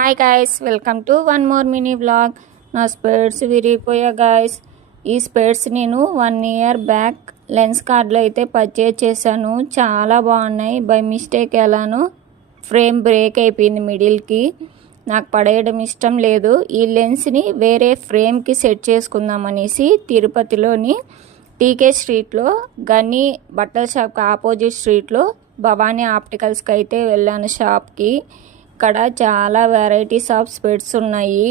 Hi guys, welcome to one more mini vlog. నా స్పెట్స్ విరిగిపోయా guys. ఈ స్పెట్స్ నేను 1 ఇయర్ బ్యాక్ లెన్స్ కార్డ్లో అయితే పర్చేజ్ చేశాను. చాలా బాగున్నాయి. బై మిస్టేక్ ఎలానో ఫ్రేమ్ బ్రేక్ అయిపోయింది మిడిల్కి. నాకు పడేయడం ఇష్టం లేదు. ఈ లెన్స్ని వేరే ఫ్రేమ్కి సెట్ చేసుకుందామనేసి తిరుపతిలోని టీకే స్ట్రీట్లో గని బట్టల షాప్కి ఆపోజిట్ స్ట్రీట్లో భవానీ ఆప్టికల్స్కి అయితే వెళ్ళాను షాప్కి. ఇక్కడ చాలా వెరైటీస్ ఆఫ్ స్పెట్స్ ఉన్నాయి.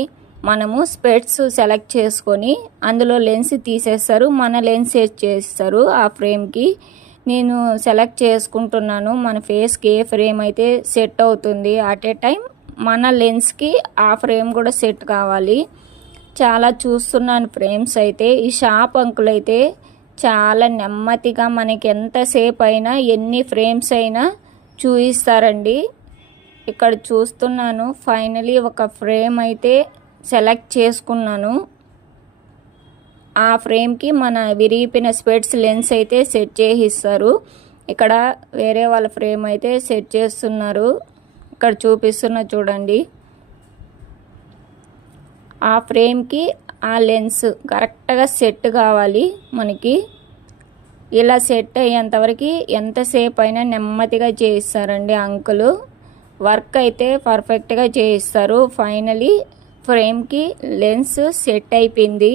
మనము స్పెట్స్ సెలెక్ట్ చేసుకొని అందులో లెన్స్ తీసేస్తారు, మన లెన్స్ సెట్ చేస్తారు ఆ ఫ్రేమ్కి. నేను సెలెక్ట్ చేసుకుంటున్నాను మన ఫేస్కి ఏ ఫ్రేమ్ అయితే సెట్ అవుతుంది. అట్ ఏ టైం మన లెన్స్కి ఆ ఫ్రేమ్ కూడా సెట్ కావాలి. చాలా చూస్తున్నాను ఫ్రేమ్స్ అయితే. ఈ షాప్ అంకుల్ అయితే చాలా నెమ్మదిగా మనకి ఎంతసేపు అయినా ఎన్ని ఫ్రేమ్స్ అయినా చూపిస్తారండి. ఇక్కడ చూస్తున్నాను, ఫైనలీ ఒక ఫ్రేమ్ అయితే సెలెక్ట్ చేసుకున్నాను. ఆ ఫ్రేమ్కి మన విరిగిపోయిన స్పెట్స్ లెన్స్ అయితే సెట్ చేయిస్తారు. ఇక్కడ వేరే వాళ్ళ ఫ్రేమ్ అయితే సెట్ చేస్తున్నారు. ఇక్కడ చూపిస్తున్నా చూడండి. ఆ ఫ్రేమ్కి ఆ లెన్స్ కరెక్ట్గా సెట్ కావాలి మనకి. ఇలా సెట్ అయ్యేంతవరకు ఎంతసేపు అయినా నెమ్మదిగా చేయిస్తారండి అంకులు. వర్క్ అయితే పర్ఫెక్ట్గా చేయిస్తారు. ఫైనలీ ఫ్రేమ్కి లెన్స్ సెట్ అయిపోయింది.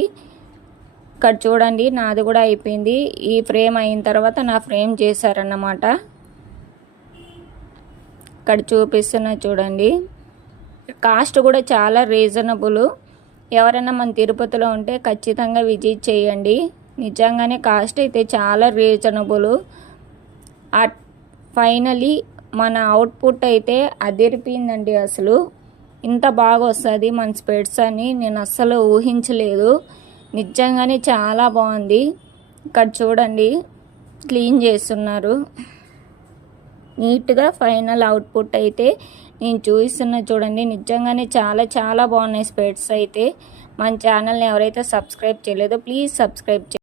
ఇక్కడ చూడండి, నాది కూడా అయిపోయింది. ఈ ఫ్రేమ్ అయిన తర్వాత నా ఫ్రేమ్ చేశారన్నమాట. ఇక్కడ చూపిస్తున్నా చూడండి. కాస్ట్ కూడా చాలా రీజనబుల్. ఎవరైనా మన తిరుపతిలో ఉంటే ఖచ్చితంగా విజిట్ చేయండి. నిజంగానే కాస్ట్ అయితే చాలా రీజనబుల్. ఫైనలీ మన అవుట్పుట్ అయితే అదిరిపోయిందండి. అసలు ఇంత బాగా వస్తుంది మన స్పెట్స్ అని నేను అస్సలు ఊహించలేదు. నిజంగానే చాలా బాగుంది. ఇక్కడ చూడండి, క్లీన్ చేస్తున్నారు నీట్గా. ఫైనల్ అవుట్పుట్ అయితే నేను చూపిస్తున్నా చూడండి. నిజంగానే చాలా చాలా బాగున్నాయి స్పెట్స్ అయితే. మన ఛానల్ని ఎవరైతే సబ్స్క్రైబ్ చేయలేదో ప్లీజ్ సబ్స్క్రైబ్ చేయండి.